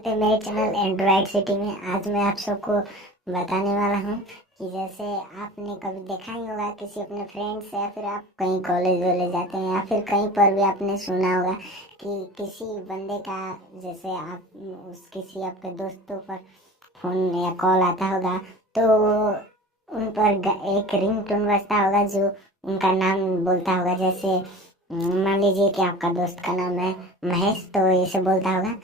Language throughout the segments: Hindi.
तो मेरे चैनल एंड्रॉयड सिटी में आज मैं आप सबको बताने वाला हूँ कि जैसे आपने कभी देखा ही होगा किसी अपने फ्रेंड से, या फिर आप कहीं कॉलेज वॉलेज जाते हैं या फिर कहीं पर भी आपने सुना होगा कि किसी बंदे का, जैसे आप उस किसी आपके दोस्तों पर फोन या कॉल आता होगा तो उन पर एक रिंगटोन बजता होगा जो उनका नाम बोलता होगा। जैसे मान लीजिए कि आपका दोस्त का नाम है महेश, तो ऐसे बोलता होगा,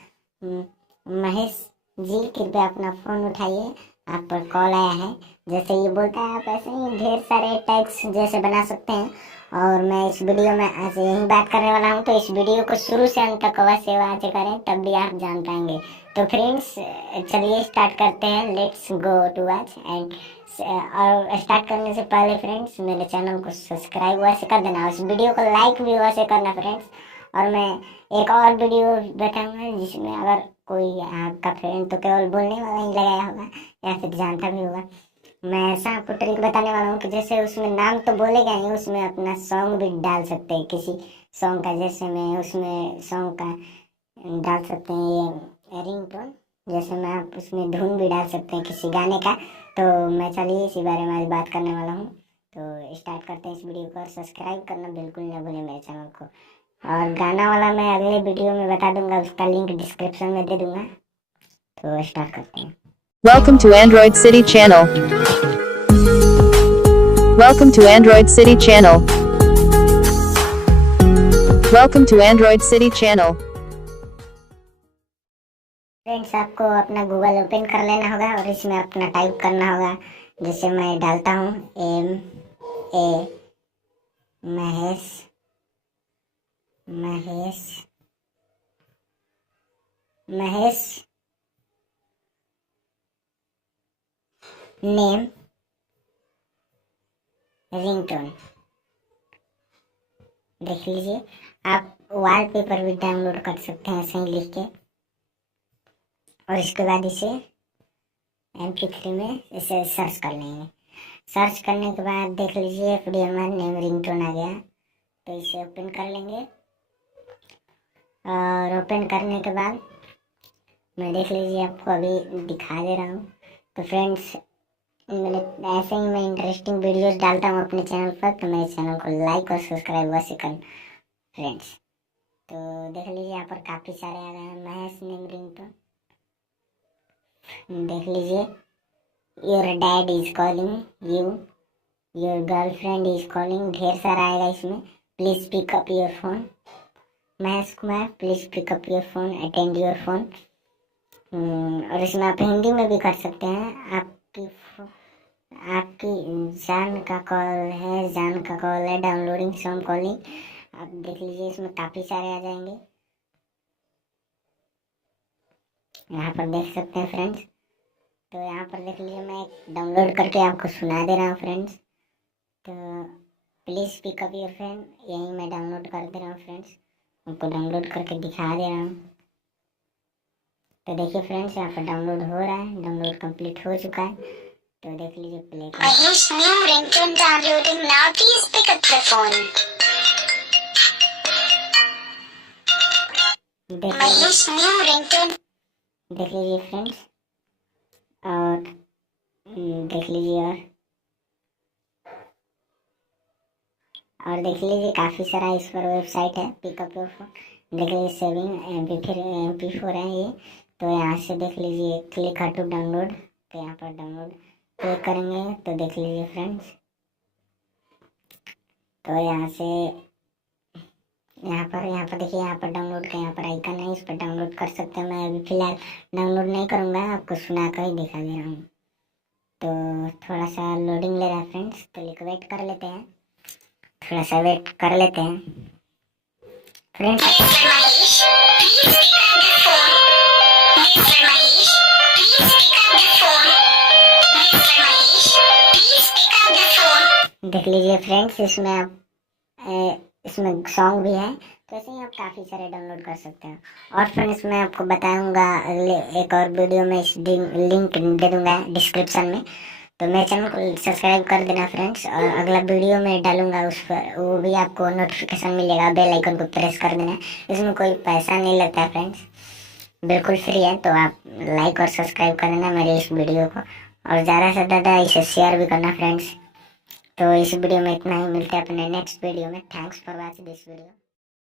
महेश जी कृपया अपना फोन उठाइए, आप पर कॉल आया है। जैसे ये बोलता है, आप ऐसे ही ढेर सारे टैग्स जैसे बना सकते हैं। और मैं इस वीडियो में आज यही बात करने वाला हूँ, तो इस वीडियो को शुरू से अंत तक अवश्य से करें, तब भी आप जान पाएंगे। तो फ्रेंड्स चलिए स्टार्ट करते हैं, let's go to watch. And और स्टार्ट करने से पहले फ्रेंड्स मेरे चैनल को सब्सक्राइब वैसे कर देना, उस वीडियो को लाइक भी वैसे करना फ्रेंड्स। और मैं एक और वीडियो बताऊंगा जिसमें अगर कोई आपका फ्रेंड तो केवल बोलने वाला ही लगाया होगा या फिर जानता भी होगा, मैं ऐसा आपको ट्रिक बताने वाला हूँ कि जैसे उसमें नाम तो बोलेगा ही, उसमें अपना सॉन्ग भी डाल सकते हैं किसी सॉन्ग का। जैसे मैं उसमें सॉन्ग का डाल सकते हैं ये रिंगटोन, जैसे मैं आप उसमें धुन भी डाल सकते हैं किसी गाने का। तो मैं चलिए इसी बारे में आज बात करने वाला हूँ। तो स्टार्ट करते हैं इस वीडियो को, और सब्सक्राइब करना बिल्कुल ना भूलें मेरे चैनल को। और गाना वाला मैं अगले वीडियो में बता दूंगा, उसका लिंक डिस्क्रिप्शन में दे दूंगा। तो स्टार्ट करते हैं। Welcome to Android City channel. Welcome to Android City channel. Welcome to Android City channel. Friends आपको अपना गूगल ओपन कर लेना होगा और इसमें अपना टाइप करना होगा। जैसे मैं डालता हूँ MA Mahesh, Mahesh, Mahesh name ringtone. देख लीजिए, आप वॉलपेपर भी डाउनलोड कर सकते हैं ऐसे ही लिख के। और इसके बाद इसे MP3 में इसे सर्च कर लेंगे। सर्च करने के बाद देख लीजिए FDMR नेम रिंगटोन आ गया, तो इसे ओपन कर लेंगे। और ओपन करने के बाद मैं देख लीजिए आपको अभी दिखा दे रहा हूँ। तो फ्रेंड्स मैंने ऐसे ही मैं इंटरेस्टिंग वीडियोस डालता हूँ अपने चैनल पर, तो मेरे चैनल को लाइक और सब्सक्राइब वैसे कर फ्रेंड्स। तो देख लीजिए यहाँ पर काफ़ी सारे आ गए हैं। महेश नेम रिंगटोन देख लीजिए, your dad is calling you, your girlfriend is calling, ढेर सारा आएगा इसमें। Please pick up your phone, Mahesh Kumar please pick up your phone, attend your phone. और इसमें आप हिंदी में भी कर सकते हैं। आपकी जान का कॉल है, जान का कॉल है, डाउनलोडिंग सॉन्ग कॉलिंग। आप देख लीजिए इसमें काफ़ी सारे आ जाएंगे, यहाँ पर देख सकते हैं फ्रेंड्स। तो यहाँ पर देख लीजिए मैं डाउनलोड करके आपको सुना दे रहा हूँ फ्रेंड्स। तो please pick up your friend, यही मैं डाउनलोड कर दे रहा हूँ फ्रेंड्स, आपको डाउनलोड करके दिखा दे रहा हूँ। तो देखिए फ्रेंड्स यहाँ पर डाउनलोड हो रहा है, डाउनलोड कंप्लीट हो चुका है। तो देख लीजिए प्ले कर। Mahesh new ringtone downloading now, please pick up the phone. Mahesh new ringtone देख लीजिए फ्रेंड्स। और देख लीजिए और देख लीजिए काफ़ी सारा इस पर वेबसाइट है, पिकअप योर फोन। देख लीजिए सेविंग MP4 है ये। तो यहाँ से देख लीजिए क्लिक टू डाउनलोड, तो यहाँ पर डाउनलोड क्लिक करेंगे तो देख लीजिए फ्रेंड्स। तो यहाँ से यहाँ पर देखिए, यहाँ पर डाउनलोड का यहाँ पर आइकन है, इस पर डाउनलोड कर सकते हैं। मैं अभी फिलहाल डाउनलोड नहीं करूँगा, आपको सुना कर ही दिखा दे रहा हूँ। तो थोड़ा सा लोडिंग ले रहा है फ्रेंड्स, तो वेट कर लेते हैं, थोड़ा सा वेट कर लेते हैं फ्रेंड्स। देख लीजिए फ्रेंड्स, इसमें आप इसमें सॉन्ग भी है, तो ऐसे ही आप काफ़ी सारे डाउनलोड कर सकते हैं। और फ्रेंड्स मैं आपको बताऊंगा एक और वीडियो में, इस लिंक दे दूंगा डिस्क्रिप्शन में। तो मेरे चैनल को सब्सक्राइब कर देना फ्रेंड्स, और अगला वीडियो में डालूंगा उस पर वो भी आपको नोटिफिकेशन मिलेगा, बेल आइकन को प्रेस कर देना। इसमें कोई पैसा नहीं लगता है फ्रेंड्स, बिल्कुल फ्री है, तो आप लाइक और सब्सक्राइब करना मेरे इस वीडियो को, और ज़्यादा से ज़्यादा इसे शेयर भी करना फ्रेंड्स। तो इस वीडियो में इतना ही, मिलते हैं अपने नेक्स्ट वीडियो में। Thanks for watching this video.